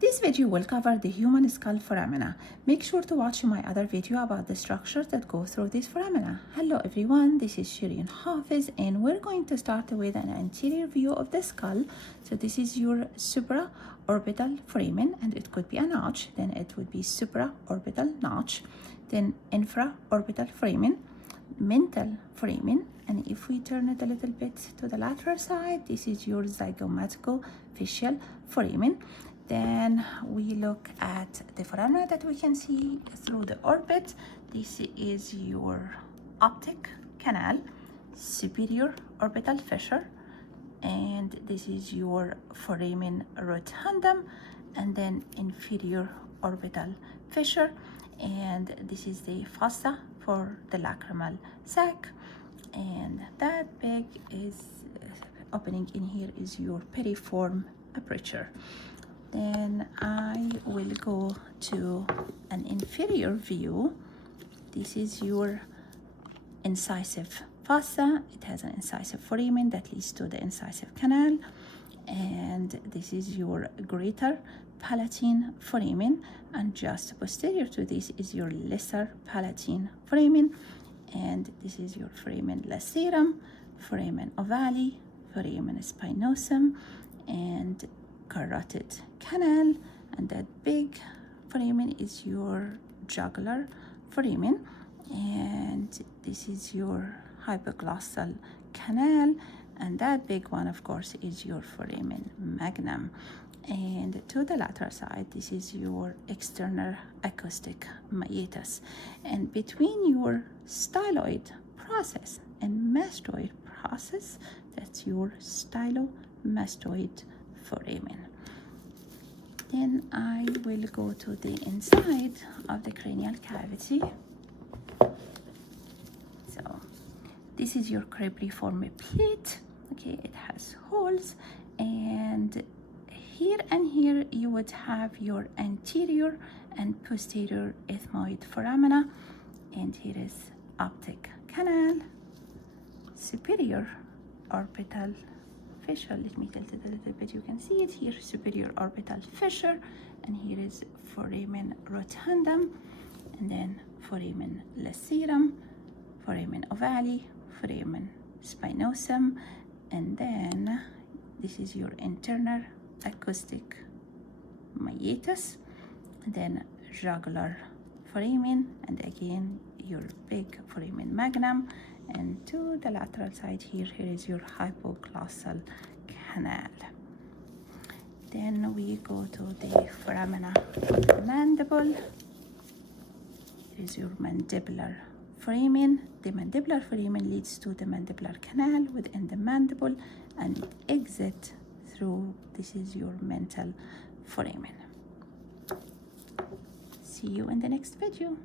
This video will cover the human skull foramina. Make sure to watch my other video about the structures that go through this foramina. Hello everyone, this is Shireen Hafiz and we're going to start with an anterior view of the skull. So this is your supraorbital foramen, and it could be a notch, then it would be supraorbital notch, then infraorbital foramen, mental foramen, and if we turn it a little bit to the lateral side, this is your zygomaticofacial foramen. Then we look at the foramina that we can see through the orbit. This is your optic canal, superior orbital fissure, and this is your foramen rotundum, and then inferior orbital fissure, and this is the fossa for the lacrimal sac, and that big is opening in here is your piriform aperture. Then I will go to an inferior view. This is your incisive fossa. It has an incisive foramen that leads to the incisive canal, and this is your greater palatine foramen, and just posterior to this is your lesser palatine foramen, and this is your foramen lacerum, foramen ovale, foramen spinosum, and carotid canal, and that big foramen is your jugular foramen, and this is your hypoglossal canal, and that big one of course is your foramen magnum. And to the lateral side, this is your external acoustic meatus, and between your styloid process and mastoid process, that's your stylomastoid foramen. Then I will go to the inside of the cranial cavity. So this is your cribriform plate. Okay, it has holes, and here you would have your anterior and posterior ethmoid foramina, and here is optic canal, superior orbital fissure. Let me tilt it a little bit, you can see it here, superior orbital fissure, and here is foramen rotundum, and then foramen lacerum, foramen ovale, foramen spinosum, and then this is your internal acoustic meatus, and then jugular foramen, and again your big foramen magnum, and to the lateral side here is your hypoglossal canal. Then we go to the foramina of the mandible. Here is your mandibular foramen. The mandibular foramen leads to the mandibular canal within the mandible and exit through, this is your mental foramen. See you in the next video.